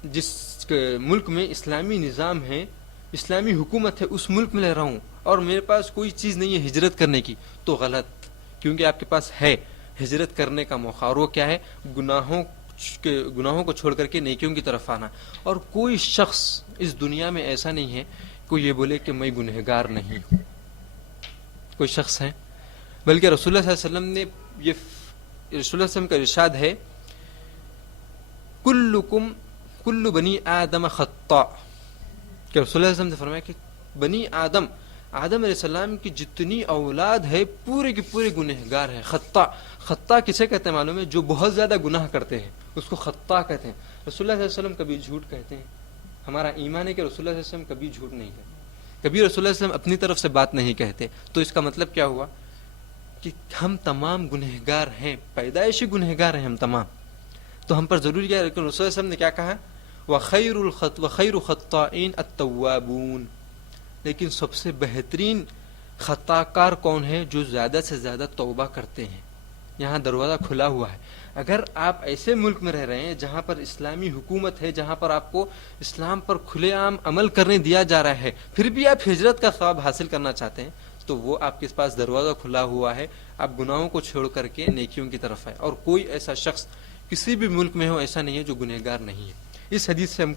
جس ملک میں اسلامی نظام ہے، اسلامی حکومت ہے، اس ملک میں رہ رہا ہوں اور میرے پاس کوئی چیز نہیں ہے ہجرت کرنے کی، تو غلط. کیونکہ آپ کے پاس ہے ہجرت کرنے کا موقع، اور وہ کیا ہے؟ گناہوں کو چھوڑ کر کے نیکیوں کی طرف آنا. اور کوئی شخص اس دنیا میں ایسا نہیں ہے کوئی یہ بولے کہ میں گنہگار نہیں ہوں. کوئی شخص ہے؟ بلکہ رسول اللہ صلی اللہ علیہ وسلم نے یہ، رسول اللہ صلی اللہ علیہ وسلم کا ارشاد ہے، کل بنی آدم خطاء. کہ رسول اللہ صلی اللہ علیہ وسلم نے فرمایا کہ بنی آدم علیہ السلام کی جتنی اولاد ہے پورے کی پورے گنہگار ہیں. خطا کسے کہتے ہیں معلوم ہے؟ جو بہت زیادہ گناہ کرتے ہیں اس کو خطا کہتے ہیں. رسول اللہ صلی اللہ علیہ وسلم کبھی جھوٹ کہتے ہیں؟ ہمارا ایمان ہے کہ رسول اللہ صلی اللہ علیہ وسلم کبھی جھوٹ نہیں کہتے، کبھی رسول اللہ صلی اللہ علیہ وسلم اپنی طرف سے بات نہیں کہتے. تو اس کا مطلب کیا ہوا؟ کہ ہم تمام گنہگار ہیں، پیدائشی گنہگار ہیں ہم تمام. تو ہم پر ضروری کیا ہے؟ لیکن رسول اللہ صلی اللہ علیہ وسلم نے کیا کہا؟ وَخَيْرُ الْخَطَّائِينَ التَّوَّابُونَ. لیکن سب سے بہترین خطا کار کون ہے؟ جو زیادہ سے زیادہ توبہ کرتے ہیں. یہاں دروازہ کھلا ہوا ہے. اگر آپ ایسے ملک میں رہ رہے ہیں جہاں پر اسلامی حکومت ہے، جہاں پر آپ کو اسلام پر کھلے عام عمل کرنے دیا جا رہا ہے، پھر بھی آپ ہجرت کا ثواب حاصل کرنا چاہتے ہیں، تو وہ آپ کے پاس دروازہ کھلا ہوا ہے. آپ گناہوں کو چھوڑ کر کے نیکیوں کی طرف ہے. اور کوئی ایسا شخص کسی بھی ملک میں ہو ایسا نہیں ہے جو گنہگار نہیں ہے. اس حدیث سے ہم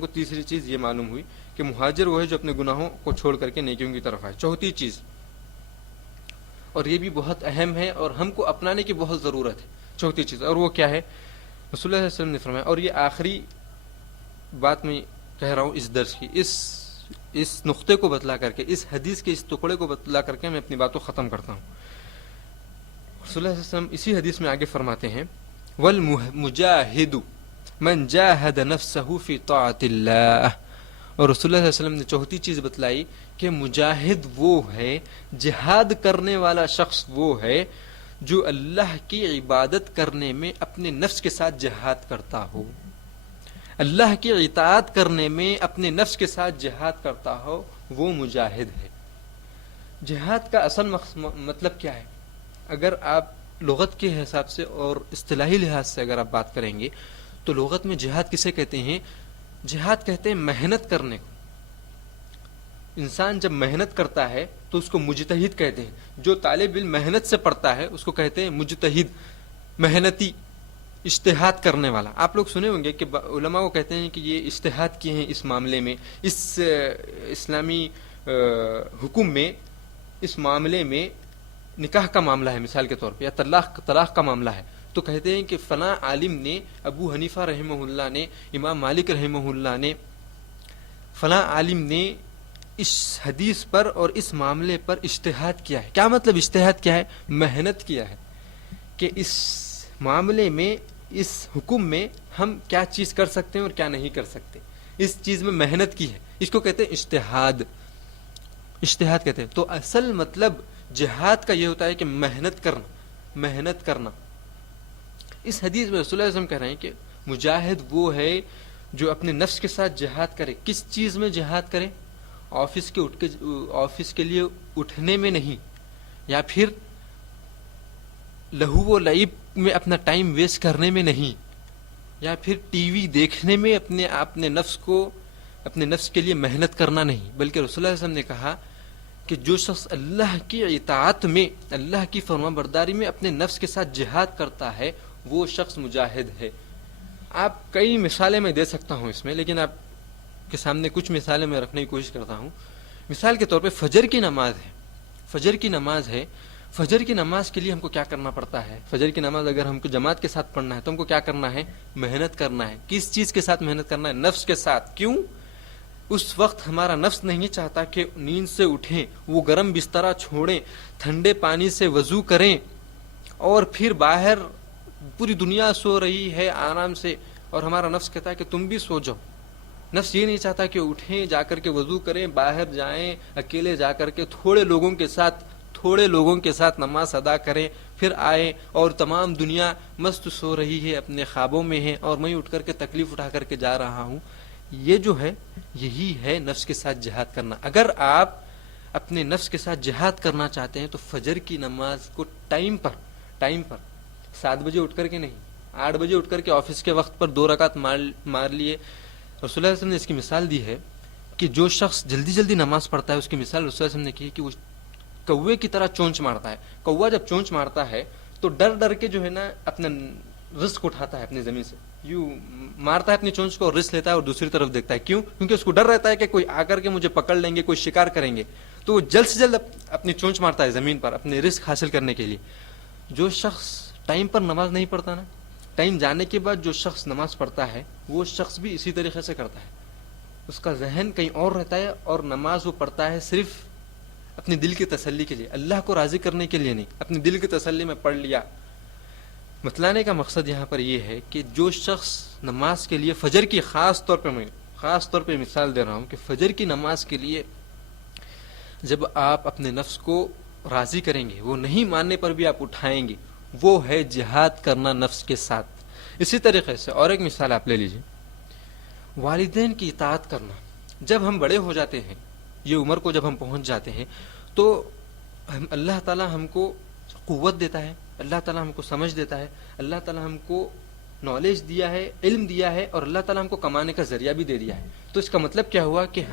کو تیسری چیز یہ معلوم ہوئی کہ مہاجر وہ ہے جو اپنے گناہوں کو چھوڑ کر کے نیکیوں کی طرف آئے. چوتھی چیز، اور یہ بھی بہت اہم ہے اور ہم کو اپنانے کی بہت ضرورت ہے، چوتھی چیز، اور وہ کیا ہے؟ رسول اللہ صلی اللہ علیہ وسلم نے فرمایا، اور یہ آخری بات میں کہہ رہا ہوں اس درس کی، اس نقطے کو بتلا کر کے، اس حدیث کے اس ٹکڑے کو بتلا کر کے میں اپنی بات کو ختم کرتا ہوں. رسول اللہ صلی اللہ علیہ وسلم اسی حدیث میں آگے فرماتے ہیں، والمجاہد من جاہد نفسہ فی طاعت اللہ. اور رسول اللہ صلی اللہ علیہ وسلم نے چوتھی چیز بتلائی کہ مجاہد وہ ہے، جہاد کرنے والا شخص وہ ہے جو اللہ کی عبادت کرنے میں اپنے نفس کے ساتھ جہاد کرتا ہو، اللہ کی اطاعت کرنے میں اپنے نفس کے ساتھ جہاد کرتا ہو، وہ مجاہد ہے. جہاد کا اصل مطلب کیا ہے؟ اگر آپ لغت کے حساب سے اور اصطلاحی لحاظ سے اگر آپ بات کریں گے تو لغت میں جہاد کسے کہتے ہیں؟ جہاد کہتے ہیں محنت کرنے کو. انسان جب محنت کرتا ہے تو اس کو مجتہد کہتے ہیں. جو طالب علم محنت سے پڑھتا ہے اس کو کہتے ہیں مجتہد، محنتی، اجتہاد کرنے والا. آپ لوگ سنے ہوں گے کہ علماء کو کہتے ہیں کہ یہ اجتہاد کیے ہیں اس معاملے میں، اس اسلامی حکم میں، اس معاملے میں نکاح کا معاملہ ہے مثال کے طور پہ، یا طلاق کا معاملہ ہے، تو کہتے ہیں کہ فلاں عالم نے، ابو حنیفہ رحمہ اللہ نے، امام مالک رحمہ اللہ نے، فلاں عالم نے اس حدیث پر اور اس معاملے پر اجتہاد کیا ہے. کیا مطلب اجتہاد کیا ہے؟ محنت کیا ہے کہ اس معاملے میں، اس حکم میں ہم کیا چیز کر سکتے ہیں اور کیا نہیں کر سکتے. اس چیز میں محنت کی ہے، اس کو کہتے ہیں اجتہاد. اجتہاد کہتے ہیں. تو اصل مطلب جہاد کا یہ ہوتا ہے کہ محنت کرنا. اس حدیث میں رسول اللہ صلی اللہ علیہ وسلم کہہ رہے ہیں کہ مجاہد وہ ہے جو اپنے نفس کے ساتھ جہاد کرے. کس چیز میں جہاد کرے؟ آفس کے لیے اٹھنے میں نہیں، یا پھر لہو و لعب میں اپنا ٹائم ویسٹ کرنے میں نہیں، یا پھر ٹی وی دیکھنے میں اپنے نفس کے لیے محنت کرنا نہیں، بلکہ رسول اللہ صلی اللہ علیہ وسلم نے کہا کہ جو شخص اللہ کی اطاعت میں، اللہ کی فرما برداری میں اپنے نفس کے ساتھ جہاد کرتا ہے وہ شخص مجاہد ہے۔ آپ کئی مثالیں میں دے سکتا ہوں اس میں، لیکن آپ کے سامنے کچھ مثالیں میں رکھنے کی کوشش کرتا ہوں۔ مثال کے طور پہ فجر کی نماز ہے، فجر کی نماز کے لیے ہم کو کیا کرنا پڑتا ہے؟ فجر کی نماز اگر ہم کو جماعت کے ساتھ پڑھنا ہے تو ہم کو کیا کرنا ہے؟ محنت کرنا ہے۔ کس چیز کے ساتھ محنت کرنا ہے؟ نفس کے ساتھ۔ کیوں؟ اس وقت ہمارا نفس نہیں چاہتا کہ نیند سے اٹھیں، وہ گرم بسترا چھوڑیں، ٹھنڈے پانی سے وضو کریں اور پھر باہر پوری دنیا سو رہی ہے آرام سے، اور ہمارا نفس کہتا ہے کہ تم بھی سو جاؤ۔ نفس یہ نہیں چاہتا کہ اٹھیں، جا کر کے وضو کریں، باہر جائیں، اکیلے جا کر کے تھوڑے لوگوں کے ساتھ نماز ادا کریں، پھر آئیں اور تمام دنیا مست سو رہی ہے، اپنے خوابوں میں ہے، اور میں اٹھ کر کے تکلیف اٹھا کر کے جا رہا ہوں۔ یہ جو ہے یہی ہے نفس کے ساتھ جہاد کرنا۔ اگر آپ اپنے نفس کے ساتھ جہاد کرنا چاہتے ہیں تو فجر کی نماز کو ٹائم پر 7 بجے اٹھ کر کے نہیں، 8 بجے اٹھ کر کے آفس کے وقت پر 2 رکعت مار لیے۔ رسول اللہ صلی اللہ علیہ وسلم نے اس کی مثال دی ہے کہ جو شخص جلدی جلدی نماز پڑھتا ہے، اس کی مثال رسول اللہ علیہ وسلم نے کی ہے کہ وہ کوے کی طرح چونچ مارتا ہے۔ کوا جب چونچ مارتا ہے تو ڈر کے جو ہے نا اپنا رزق اٹھاتا ہے اپنی زمین سے، یوں مارتا ہے اپنی چونچ کو اور رزق لیتا ہے اور دوسری طرف دیکھتا ہے۔ کیوں؟ کیونکہ اس کو ڈر رہتا ہے کہ کوئی آ کر کے مجھے پکڑ لیں گے، کوئی شکار کریں گے، تو وہ جلد سے جلد اپنی چونچ مارتا ہے زمین پر اپنے رزق حاصل کرنے کے لیے۔ جو شخص ٹائم پر نماز نہیں پڑھتا نا، ٹائم جانے کے بعد جو شخص نماز پڑھتا ہے وہ شخص بھی اسی طریقے سے کرتا ہے۔ اس کا ذہن کہیں اور رہتا ہے اور نماز وہ پڑھتا ہے صرف اپنے دل کی تسلی کے لیے، اللہ کو راضی کرنے کے لیے نہیں، اپنی دل کی تسلی میں پڑھ لیا۔ بتلانے کا مقصد یہاں پر یہ ہے کہ جو شخص نماز کے لیے فجر کی خاص طور پہ مثال دے رہا ہوں کہ فجر کی نماز کے لیے جب آپ اپنے نفس کو راضی کریں گے، وہ نہیں ماننے پر بھی آپ اٹھائیں گے، وہ ہے جہاد کرنا نفس کے ساتھ۔ اسی طریقے سے اور ایک مثال آپ لے لیجئے، والدین کی اطاعت کرنا۔ جب ہم بڑے ہو جاتے ہیں، یہ عمر کو جب ہم پہنچ جاتے ہیں تو اللہ تعالی ہم کو قوت دیتا ہے، اللہ تعالی ہم کو سمجھ دیتا ہے، اللہ تعالی ہم کو نالج دیا ہے، علم دیا ہے، اور اللہ تعالی ہم کو کمانے کا ذریعہ بھی دے دیا ہے۔ تو اس کا مطلب کیا ہوا کہ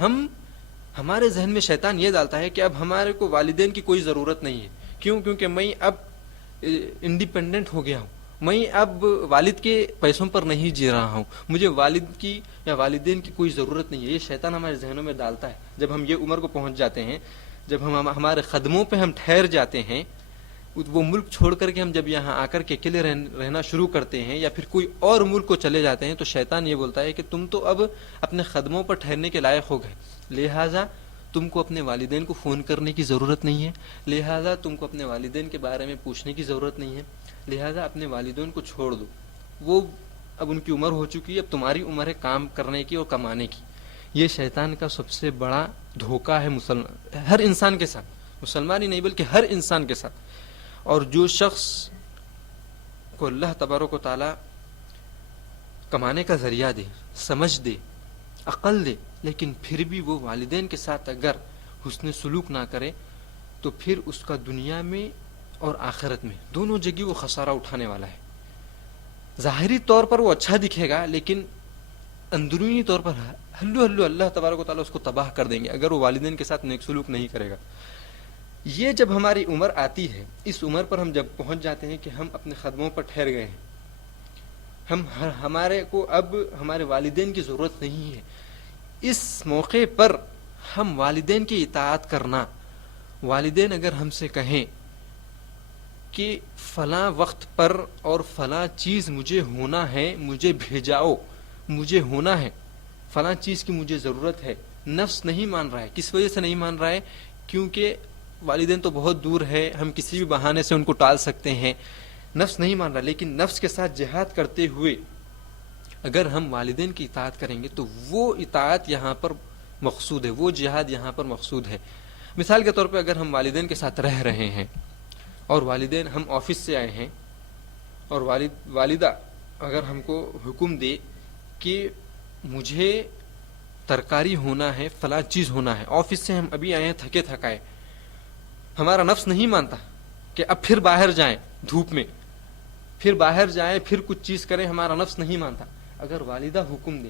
ہمارے ذہن میں شیطان یہ ڈالتا ہے کہ اب ہمارے کو والدین کی کوئی ضرورت نہیں ہے۔ کیوں؟ کیونکہ میں اب انڈیپینڈنٹ ہو گیا ہوں، میں اب والد کے پیسوں پر نہیں جی رہا ہوں، مجھے والد کی یا والدین کی کوئی ضرورت نہیں ہے۔ یہ شیطان ہمارے ذہنوں میں ڈالتا ہے جب ہم یہ عمر کو پہنچ جاتے ہیں، جب ہمارے قدموں پہ ہم ٹھہر جاتے ہیں، وہ ملک چھوڑ کر کے ہم جب یہاں آ کر کے اکیلے رہنا شروع کرتے ہیں یا پھر کوئی اور ملک کو چلے جاتے ہیں، تو شیطان یہ بولتا ہے کہ تم تو اب اپنے قدموں پر ٹھہرنے کے لائق ہو گئے، لہٰذا تم کو اپنے والدین کو فون کرنے کی ضرورت نہیں ہے، لہٰذا تم کو اپنے والدین کے بارے میں پوچھنے کی ضرورت نہیں ہے، لہٰذا اپنے والدین کو چھوڑ دو، وہ اب ان کی عمر ہو چکی ہے، اب تمہاری عمر ہے کام کرنے کی اور کمانے کی۔ یہ شیطان کا سب سے بڑا دھوکہ ہے ہر انسان کے ساتھ، مسلمان ہی نہیں بلکہ ہر انسان کے ساتھ۔ اور جو شخص کو اللہ تبارک و تعالی کمانے کا ذریعہ دے، سمجھ دے، عقل دے، لیکن پھر بھی وہ والدین کے ساتھ اگر حسن سلوک نہ کرے تو پھر اس کا دنیا میں اور آخرت میں دونوں جگہ وہ خسارہ اٹھانے والا ہے۔ ظاہری طور پر وہ اچھا دکھے گا لیکن اندرونی طور پر ہلو اللہ تبارک و تعالیٰ اس کو تباہ کر دیں گے اگر وہ والدین کے ساتھ نیک سلوک نہیں کرے گا۔ یہ جب ہماری عمر آتی ہے، اس عمر پر ہم جب پہنچ جاتے ہیں کہ ہم اپنے قدموں پر ٹھہر گئے ہیں، ہمارے کو اب ہمارے والدین کی ضرورت نہیں ہے، اس موقع پر ہم والدین کی اطاعت کرنا، والدین اگر ہم سے کہیں کہ فلاں وقت پر اور فلاں چیز مجھے ہونا ہے، مجھے بھیجاؤ، مجھے ہونا ہے، فلاں چیز کی مجھے ضرورت ہے، نفس نہیں مان رہا ہے۔ کس وجہ سے نہیں مان رہا ہے؟ کیونکہ والدین تو بہت دور ہے، ہم کسی بھی بہانے سے ان کو ٹال سکتے ہیں، نفس نہیں مان رہا، لیکن نفس کے ساتھ جہاد کرتے ہوئے اگر ہم والدین کی اطاعت کریں گے تو وہ اطاعت یہاں پر مقصود ہے، وہ جہاد یہاں پر مقصود ہے۔ مثال کے طور پہ اگر ہم والدین کے ساتھ رہ رہے ہیں اور والدین، ہم آفس سے آئے ہیں اور والدہ اگر ہم کو حکم دے کہ مجھے ترکاری ہونا ہے، فلاں چیز ہونا ہے، آفس سے ہم ابھی آئے ہیں تھکے ہمارا نفس نہیں مانتا کہ اب پھر باہر جائیں دھوپ میں، پھر باہر جائیں پھر کچھ چیز کریں ہمارا نفس نہیں مانتا. اگر والدہ حکم دے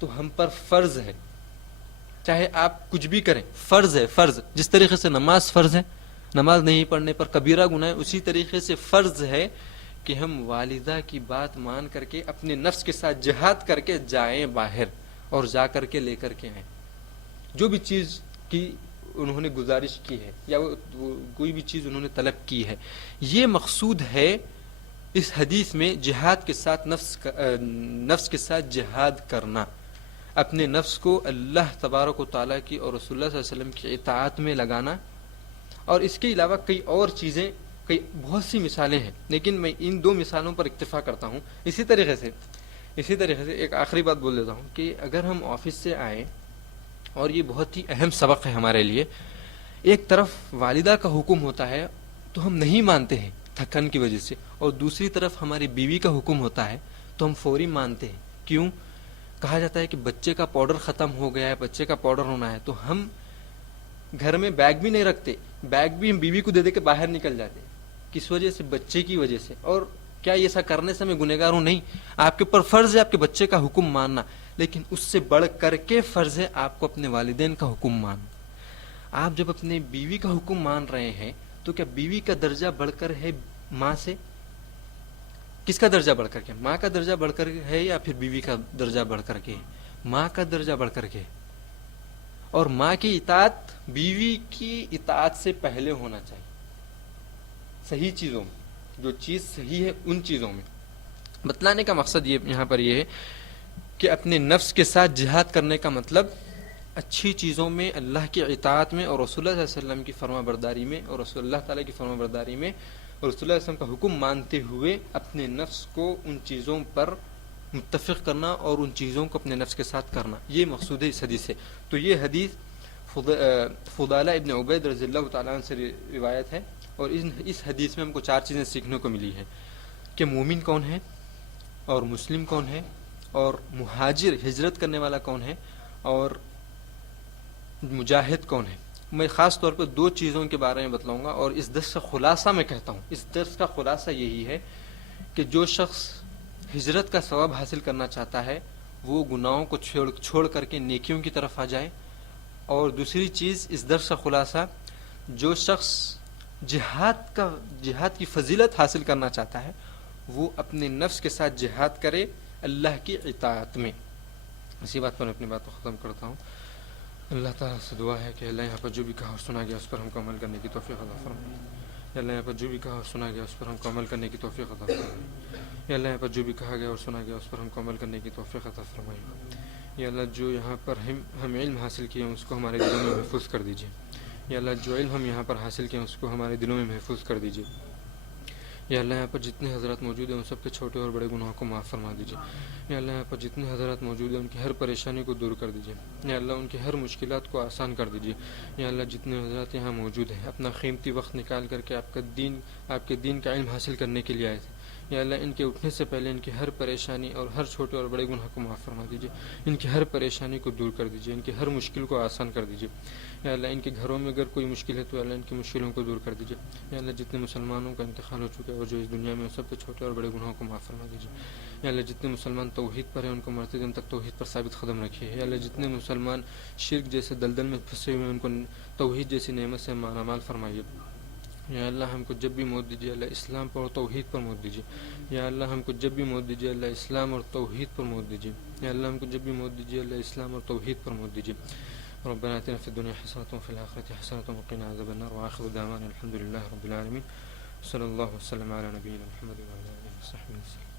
تو ہم پر فرض ہے, چاہے آپ کچھ بھی کریں فرض ہے. فرض جس طریقے سے نماز فرض ہے, نماز نہیں پڑھنے پر کبیرہ گناہ ہے, اسی طریقے سے فرض ہے کہ ہم والدہ کی بات مان کر کے اپنے نفس کے ساتھ جہاد کر کے جائیں باہر اور جا کر کے لے کر کے آئیں. جو بھی چیز کی انہوں نے گزارش کی ہے یا کوئی بھی چیز انہوں نے طلب کی ہے, یہ مقصود ہے اس حدیث میں جہاد کے ساتھ نفس کے ساتھ جہاد کرنا, اپنے نفس کو اللہ تبارک و تعالیٰ کی اور رسول اللہ صلی اللہ علیہ وسلم کی اطاعت میں لگانا. اور اس کے علاوہ کئی اور چیزیں, کئی بہت سی مثالیں ہیں, لیکن میں ان 2 مثالوں پر اکتفا کرتا ہوں. اسی طریقے سے ایک آخری بات بول دیتا ہوں کہ اگر ہم آفس سے آئیں, اور یہ بہت ہی اہم سبق ہے ہمارے لیے, ایک طرف والدہ کا حکم ہوتا ہے تو ہم نہیں مانتے ہیں تھکن کی وجہ سے, اور دوسری طرف ہماری بیوی کا حکم ہوتا ہے تو ہم فوری مانتے ہیں. کیوں؟ کہا جاتا ہے کہ بچے کا پاؤڈر ختم ہو گیا ہے, بچے کا پاؤڈر ہونا ہے, تو ہم گھر میں بیگ بھی نہیں رکھتے, بیگ بھی ہم بیوی کو دے دے کے باہر نکل جاتے. کس وجہ سے؟ بچے کی وجہ سے. اور کیا یہ ایسا کرنے سے میں گنہگار ہوں؟ نہیں, آپ کے اوپر فرض ہے آپ کے بچے کا حکم ماننا, لیکن اس سے بڑھ کر کے فرض ہے آپ کو اپنے والدین کا حکم ماننا. آپ جب اپنے بیوی کا حکم مان رہے ہیں تو کیا بیوی کا درجہ بڑھ کر ہے ماں سے؟ کس کا درجہ بڑھ کر کے؟ ماں کا درجہ بڑھ کر ہے یا پھر بیوی کا درجہ بڑھ کر کے؟ ماں کا درجہ بڑھ کر کے. اور ماں کی اطاعت بیوی کی اطاعت سے پہلے ہونا چاہیے, صحیح چیزوں میں, جو چیز صحیح ہے ان چیزوں میں. بتلانے کا مقصد یہاں پر یہ ہے کہ اپنے نفس کے ساتھ جہاد کرنے کا مطلب اچھی چیزوں میں اللہ کی اطاعت میں اور رسول اللہ صلی اللہ علیہ وسلم کی فرما برداری میں اور رسول اللہ تعالیٰ کی فرما برداری میں اور رسول اللہ علیہ وسلم کا حکم مانتے ہوئے اپنے نفس کو ان چیزوں پر متفق کرنا اور ان چیزوں کو اپنے نفس کے ساتھ کرنا, یہ مقصود ہے اس حدیث سے. تو یہ حدیث فضالہ ابن عبید رضی اللہ تعالیٰ عنہ سے روایت ہے, اور اس حدیث میں ہم کو 4 چیزیں سیکھنے کو ملی ہیں کہ مومن کون ہے, اور مسلم کون ہے, اور مہاجر ہجرت کرنے والا کون ہے, اور مجاہد کون ہے. میں خاص طور پر 2 چیزوں کے بارے میں بتلاؤں گا, اور اس درس کا خلاصہ میں کہتا ہوں, اس درس کا خلاصہ یہی ہے کہ جو شخص ہجرت کا ثواب حاصل کرنا چاہتا ہے وہ گناہوں کو چھوڑ کر کے نیکیوں کی طرف آ جائے. اور دوسری چیز اس درس کا خلاصہ, جو شخص جہاد کی فضیلت حاصل کرنا چاہتا ہے وہ اپنے نفس کے ساتھ جہاد کرے اللہ کی اطاعت میں. اسی بات پر میں اپنی بات کو ختم کرتا ہوں. اللہ تعالیٰ سے دعا ہے کہ اللہ یہاں پر جو بھی کہا اور سنا گیا اس پر ہم کو عمل کرنے کی توفیق عطا فرمائے. یا اللہ یہاں پر جو بھی کہا اور سنا گیا اس پر ہم کو عمل کرنے کی توفیق عطا فرمائے. یا اللہ یہاں پر جو بھی کہا گیا اور سنا گیا اس پر ہم کو عمل کرنے کی توفیق عطا فرمائے. یا اللہ جو یہاں پر ہم علم حاصل کیے ہیں اس کو ہمارے دلوں میں محفوظ کر دیجیے. یا اللہ جو علم ہم یہاں پر حاصل کیے ہیں اس کو ہمارے دلوں میں محفوظ کر دیجیے. یا اللہ یہاں پر جتنے حضرات موجود ہیں ان سب کے چھوٹے اور بڑے گناہوں کو معاف فرما دیجیے. یا اللہ یہاں پر جتنے حضرات موجود ہیں ان کی ہر پریشانی کو دور کر دیجیے. یا اللہ ان کی ہر مشکلات کو آسان کر دیجیے. یا اللہ جتنے حضرات یہاں موجود ہیں اپنا قیمتی وقت نکال کر کے آپ کے دین کا علم حاصل کرنے کے لیے آئے تھے, یا اللہ ان کے اٹھنے سے پہلے ان کی ہر پریشانی اور ہر چھوٹے اور بڑے گناہ کو معاف فرما دیجیے. ان کی ہر پریشانی کو دور کر دیجیے, ان کی ہر مشکل کو آسان کر دیجیے. یا اللہ ان کے گھروں میں اگر کوئی مشکل ہے تو اللہ ان کی مشکلوں کو دور کر دیجیے. یا اللہ جتنے مسلمانوں کا انتقال ہو چکا ہے اور جو اس دنیا میں سب کے چھوٹے اور بڑے گناہوں کو معاف فرما دیجیے. یا اللہ جتنے مسلمان توحید پر ہیں ان کو مرتے دن تک توحید پر ثابت قدم رکھیے. یا اللہ جتنے مسلمان شرک جیسے دلدل میں پھنسے ہوئے ہیں ان کو توحید جیسی نعمت سے مال فرمائیے. یا اللہ ہم کو جب بھی موت دیجیے اللہ اسلام پر اور توحید پر موت دیجیے. یا اللہ ہم کو جب بھی موت دیجیے اللہ اسلام اور توحید پر موت دیجیے. یا اللہ ہم کو جب بھی موت دیجیے اللہ اسلام اور توحید پر موت دیجیے. ربنا آتنا في الدنيا حسنة وفي الآخرة حسنة وقنا عذاب النار وآخر دعوانا الحمد لله رب العالمين. صلى الله وسلم على نبينا محمد وعلى آله وصحبه وسلم.